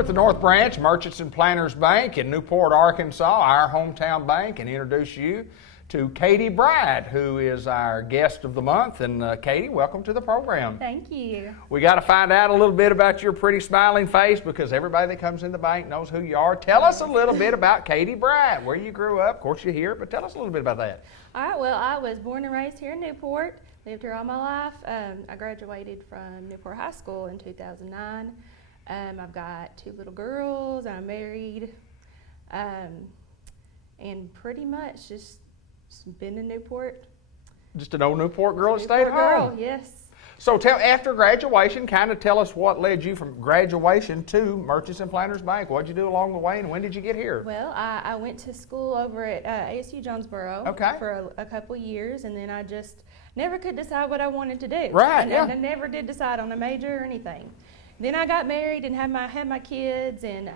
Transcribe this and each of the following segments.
We're at the North Branch Merchants and Planners Bank in Newport, Arkansas, our hometown bank, and introduce you to Katie Bride, who is our guest of the month. And Katie, welcome to the program. Thank you. We got to find out a little bit about your pretty smiling face because everybody that comes in the bank knows who you are. Tell us a little bit about Katie Bride, where you grew up. Of course, you're here, but tell us a little bit about that. All right, well, I was born and raised here in Newport, lived here all my life. I graduated from Newport High School in 2009. I've got 2 little girls, I'm married, and pretty much just been in Newport. Just an old Newport girl that stayed home. Girl, yes. So after graduation, kind of tell us what led you from graduation to Merchants and Planners Bank. What did you do along the way, and when did you get here? Well, I went to school over at ASU Jonesboro for a couple years, and then I just never could decide what I wanted to do. Right, and I never did decide on a major or anything. Then I got married and had my kids, and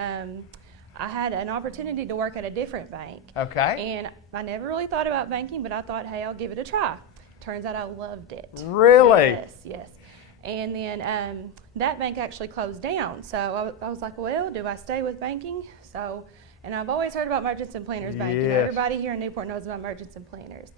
I had an opportunity to work at a different bank. Okay. And I never really thought about banking, but I thought, hey, I'll give it a try. Turns out I loved it. Really? Yes. And then that bank actually closed down. So I was like, well, do I stay with banking? And I've always heard about Merchants and Planners Bank. Yes. Everybody here in Newport knows about Merchants and Planners.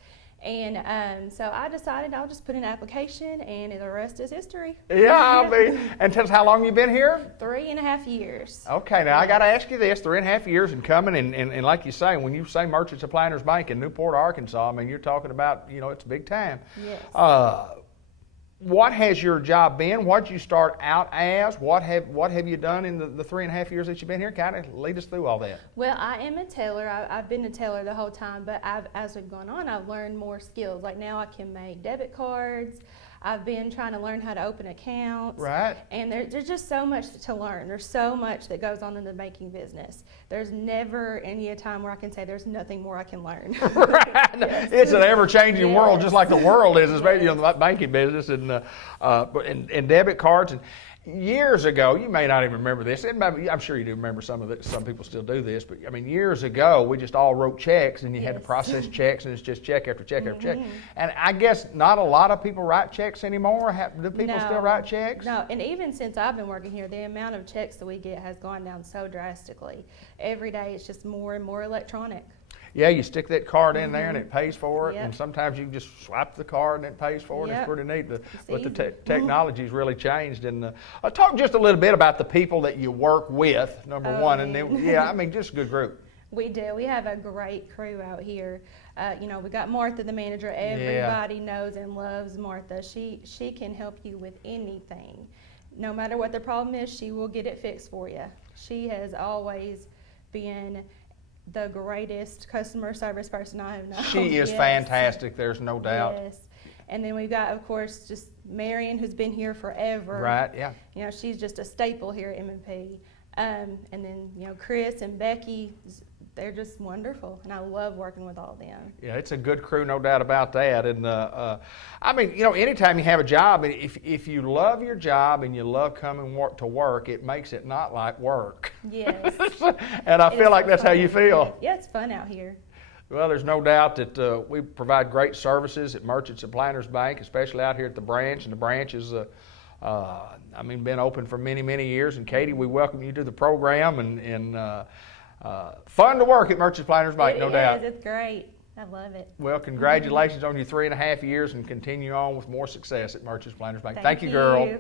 And so I decided I'll just put in an application, and the rest is history. Yeah, and tell us how long you've been here? 3.5 years. Okay, now I got to ask you this: 3.5 years and coming, and like you say, when you say Merchants and Planners Bank in Newport, Arkansas, I mean you're talking about it's a big time. Yes. What has your job been? What did you start out as? What have you done in the 3.5 years that you've been here? Kind of lead us through all that. Well, I am a teller. I've been a teller the whole time, but as we've gone on, I've learned more skills. Like now I can make debit cards. I've been trying to learn how to open accounts. Right. And there's just so much to learn. There's so much that goes on in the banking business. There's never any time where I can say there's nothing more I can learn. Right. Yes. It's an ever-changing Yes. world, just like the world is, especially in the banking business and debit cards. And years ago, you may not even remember this. I'm sure you do remember some of it. Some people still do this, but I mean, years ago, we just all wrote checks, and you had to process checks, and it's just check after check after check. And I guess not a lot of people write checks anymore. Do people still write checks? No, and even since I've been working here, the amount of checks that we get has gone down so drastically. Every day, it's just more and more electronic. Yeah, you stick that card in there and it pays for it, Yep. and sometimes you can just swipe the card and it pays for it. Yep. It's pretty neat. But the easy. technology's really changed. And talk just a little bit about the people that you work with, number one, and then just a good group. We do. We have a great crew out here. We got Martha, the manager. Everybody knows and loves Martha. She can help you with anything. No matter what the problem is, she will get it fixed for you. She has always been the greatest customer service person I have known. She is fantastic. There's no doubt. Yes. And then we've got, of course, just Marion, who's been here forever. Right. Yeah. She's just a staple here at M&P. And then, Chris and Becky, they're just wonderful, and I love working with all of them. Yeah, it's a good crew, no doubt about that. And anytime you have a job, if you love your job and you love coming to work, it makes it not like work. Yes. And I feel like that's how you feel. Yeah, it's fun out here. Well, there's no doubt that we provide great services at Merchants and Planners Bank, especially out here at the branch. And the branch is, been open for many, many years. And Katie, we welcome you to the program, and fun to work at Merchants and Planners Bank, no doubt. It's great. I love it. Well, congratulations on your 3.5 years, and continue on with more success at Merchants and Planners Bank. Thank you, you. girl.